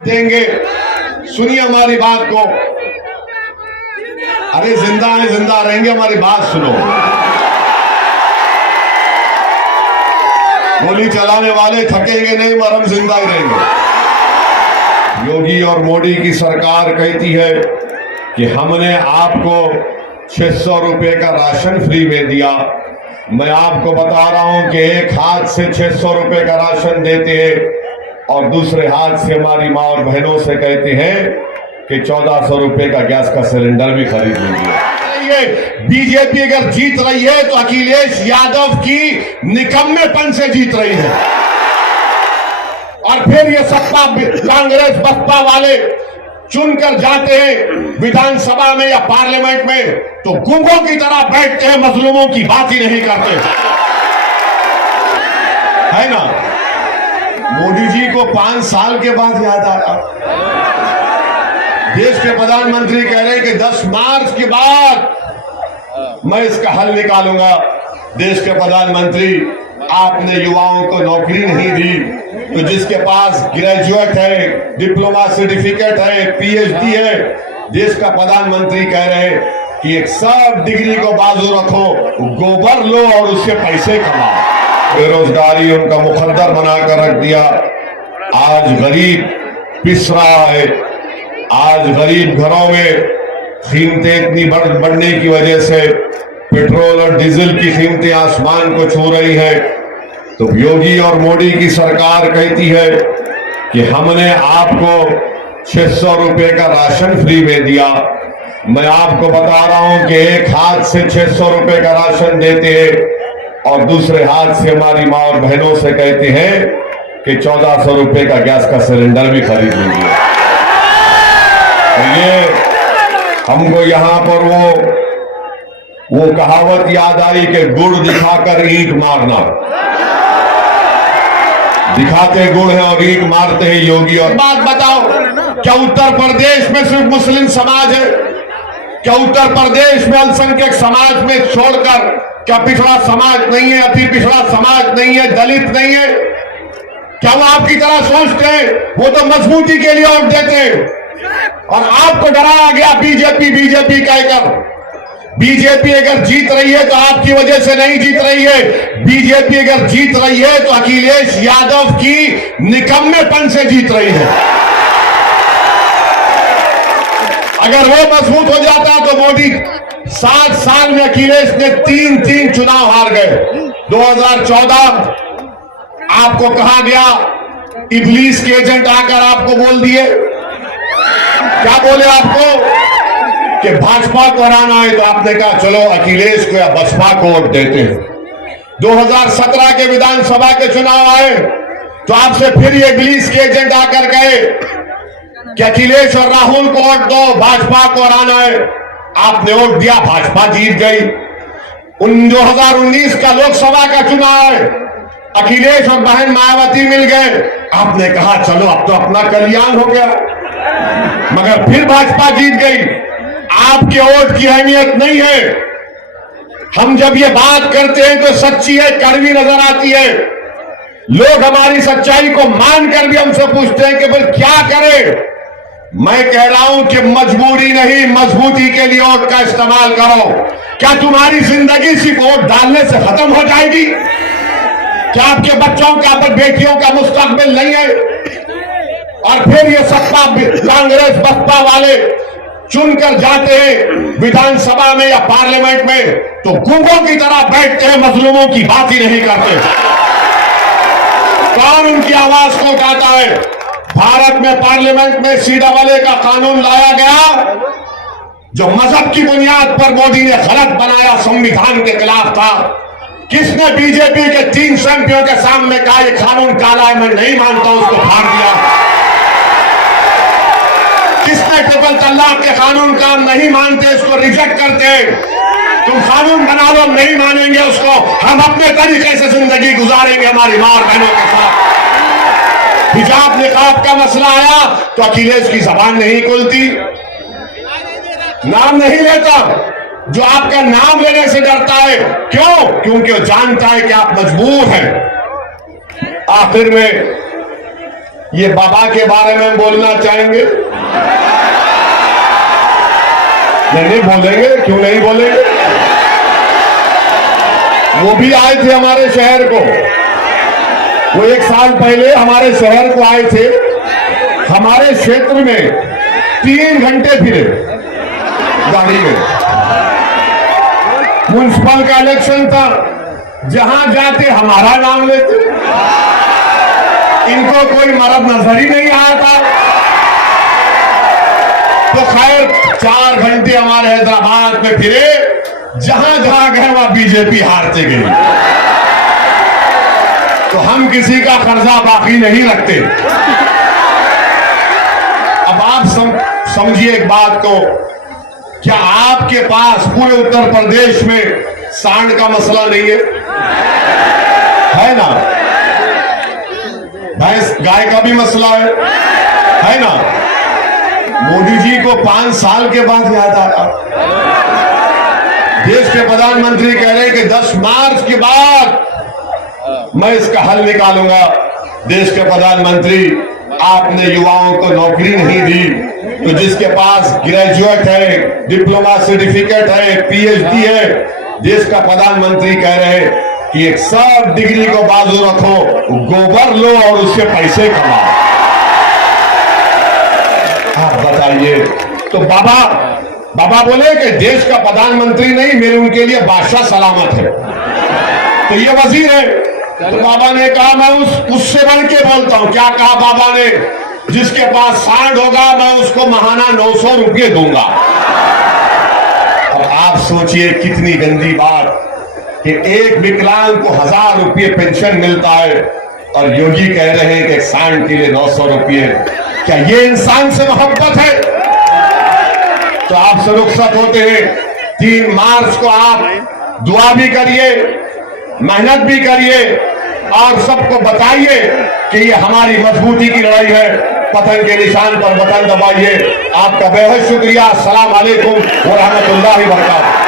देंगे। सुनिए हमारी बात को। अरे जिंदा है, जिंदा रहेंगे, हमारी बात सुनो। गोली चलाने वाले थकेंगे नहीं, मगर हम जिंदा ही रहेंगे। योगी और मोदी की सरकार कहती है कि हमने आपको 600 रुपए का राशन फ्री में दिया। मैं आपको बता रहा हूं कि एक हाथ से 600 रुपए का राशन देते हैं और दूसरे हाथ से हमारी माँ और बहनों से कहते हैं कि 1400 रुपए का गैस का सिलेंडर भी खरीद लीजिए। बीजेपी अगर जीत रही है तो अखिलेश यादव की निकम्मेपन से जीत रही है। और फिर ये सत्ता कांग्रेस बसपा वाले चुनकर जाते हैं विधानसभा में या पार्लियामेंट में तो गूंगों की तरह बैठते हैं, मजलूमों की बात ही नहीं करते, है ना। मोदी जी को 5 साल के बाद याद आया। देश के प्रधानमंत्री कह रहे हैं कि 10 मार्च के बाद मैं इसका हल निकालूंगा। देश के प्रधानमंत्री, आपने युवाओं को नौकरी नहीं दी, तो जिसके पास ग्रेजुएट है, डिप्लोमा सर्टिफिकेट है, पीएचडी है, देश का प्रधानमंत्री कह रहे हैं कि एक सब डिग्री को बाजू रखो, गोबर लो और उससे पैसे कमाओ। बेरोजगारी उनका मुकद्दर बनाकर रख दिया। आज गरीब पिस रहा है। आज गरीब घरों में कीमतें इतनी बढ़ने की वजह से पेट्रोल और डीजल की कीमतें आसमान को छू रही है। तो योगी और मोदी की सरकार कहती है कि हमने आपको 600 रुपए का राशन फ्री में दिया। मैं आपको बता रहा हूं कि एक हाथ से 600 रुपए का राशन देते हैं और दूसरे हाथ से हमारी माँ और बहनों से कहते हैं कि 1400 रुपए का गैस का सिलेंडर भी खरीद लीजिए। तो ये हमको यहां पर वो कहावत याद आई कि गुड़ दिखाकर ईंट मारना। दिखाते गुड़ है और ईंट मारते हैं योगी। और बात बताओ, क्या उत्तर प्रदेश में सिर्फ मुस्लिम समाज है? क्या उत्तर प्रदेश में अल्पसंख्यक समाज में छोड़कर क्या पिछड़ा समाज नहीं है, अति पिछड़ा समाज नहीं है, दलित नहीं है? क्या वो आपकी तरह सोचते हैं? वो तो मजबूती के लिए वोट देते हैं। और आपको डराया गया बीजेपी कहकर। बीजेपी अगर जीत रही है तो आपकी वजह से नहीं जीत रही है। बीजेपी अगर जीत रही है तो अखिलेश यादव की निकम्मेपन से जीत रही है। अगर वो मजबूत हो जाता तो मोदी 7 साल में अखिलेश ने 3 चुनाव हार गए। 2014 आपको कहा गया, इब्लीस के एजेंट आकर आपको बोल दिए, क्या बोले आपको कि भाजपा को हराना है, तो आपने कहा चलो अखिलेश को या बसपा को वोट देते हैं। 2017 के विधानसभा के चुनाव आए तो आपसे फिर ये इब्लीस के एजेंट आकर गए कि अखिलेश और राहुल को वोट दो, भाजपा को हराना है। आपने वोट दिया, भाजपा जीत गई। 2019 का लोकसभा का चुनाव है, अखिलेश और बहन मायावती मिल गए। आपने कहा चलो अब तो अपना कल्याण हो गया, मगर फिर भाजपा जीत गई। आपके वोट की अहमियत नहीं है। हम जब ये बात करते हैं तो सच्ची है, कड़वी नजर आती है। लोग हमारी सच्चाई को मानकर भी हमसे पूछते हैं कि भाई क्या करें। मैं कह रहा हूं कि मजबूरी नहीं, मजबूती के लिए वोट का इस्तेमाल करो। क्या तुम्हारी जिंदगी सिर्फ वोट डालने से खत्म हो जाएगी? क्या आपके बच्चों का, पर बेटियों का मुस्तकबिल नहीं है? और फिर ये सत्ता कांग्रेस बसपा वाले चुनकर जाते हैं विधानसभा में या पार्लियामेंट में तो गूंगों की तरह बैठते हैं, मजलूमों की बात ही नहीं करते। कौन उनकी आवाज को उठाता है? भारत में पार्लियामेंट में CAA का कानून लाया गया जो मजहब की बुनियाद पर मोदी ने गलत बनाया, संविधान के खिलाफ था। किसने बीजेपी के 3 एमपियों के सामने कहा ये कानून काला है, मैं नहीं मानता, उसको फाड़ दिया? किसने ट्रिपल तलाक के कानून का नहीं मानते, इसको रिजेक्ट करते हैं? तुम कानून बना लो, नहीं मानेंगे उसको, हम अपने तरीके से जिंदगी गुजारेंगे हमारी मां और बहनों के साथ। हिजाब निकाब का मसला आया तो अखिलेश की जबान नहीं खुलती, नाम नहीं लेता। जो आपका नाम लेने से डरता है, क्यों? क्योंकि वो जानता है कि आप मजबूर हैं। आखिर में ये बाबा के बारे में बोलना चाहेंगे? नहीं बोलेंगे, क्यों नहीं बोलेंगे? वो भी आए थे हमारे शहर को, वो 1 साल पहले हमारे शहर को आए थे। हमारे क्षेत्र में 3 घंटे फिरे गाड़ी में। म्युनिसिपल का इलेक्शन था, जहां जाते हमारा नाम लेते। इनको कोई मर्द नजर ही नहीं आता। तो खैर 4 घंटे हमारे हैदराबाद में फिरे, जहां जहां गए वहां बीजेपी हारते गई। तो हम किसी का कर्जा बाकी नहीं रखते। अब आप समझिए एक बात को, क्या आपके पास पूरे उत्तर प्रदेश में सांड का मसला नहीं है ना? भैंस गाय का भी मसला है ना? मोदी जी को 5 साल के बाद याद आया। देश के प्रधानमंत्री कह रहे हैं कि 10 मार्च के बाद मैं इसका हल निकालूंगा। देश के प्रधानमंत्री, आपने युवाओं को नौकरी नहीं दी, तो जिसके पास ग्रेजुएट है, डिप्लोमा सर्टिफिकेट है, पीएचडी है, देश का प्रधानमंत्री कह रहे हैं कि एक सब डिग्री को बाजू रखो, गोबर लो और उससे पैसे कमाओ। आप बताइए। तो बाबा बोले कि देश का प्रधानमंत्री नहीं, मेरे उनके लिए बादशाह सलामत है। तो ये वजीर है। तो बाबा ने कहा मैं उससे बढ़ के बोलता हूं। क्या कहा बाबा ने? जिसके पास सांड होगा मैं उसको महाना 900 रुपये दूंगा। अब आप सोचिए कितनी गंदी बात कि एक विकलांग को 1000 रुपये पेंशन मिलता है और योगी कह रहे हैं कि एक सांड के लिए 900 रुपये। क्या ये इंसान से मोहब्बत है? तो आप से रुखसत होते हैं। 3 मार्च को आप दुआ भी करिए, मेहनत भी करिए और सबको बताइए कि ये हमारी मजबूती की लड़ाई है। पतन के निशान पर बटन दबाइए। आपका बेहद शुक्रिया। अस्सलाम वालेकुम व रहमतुल्लाहि व बरकातहू।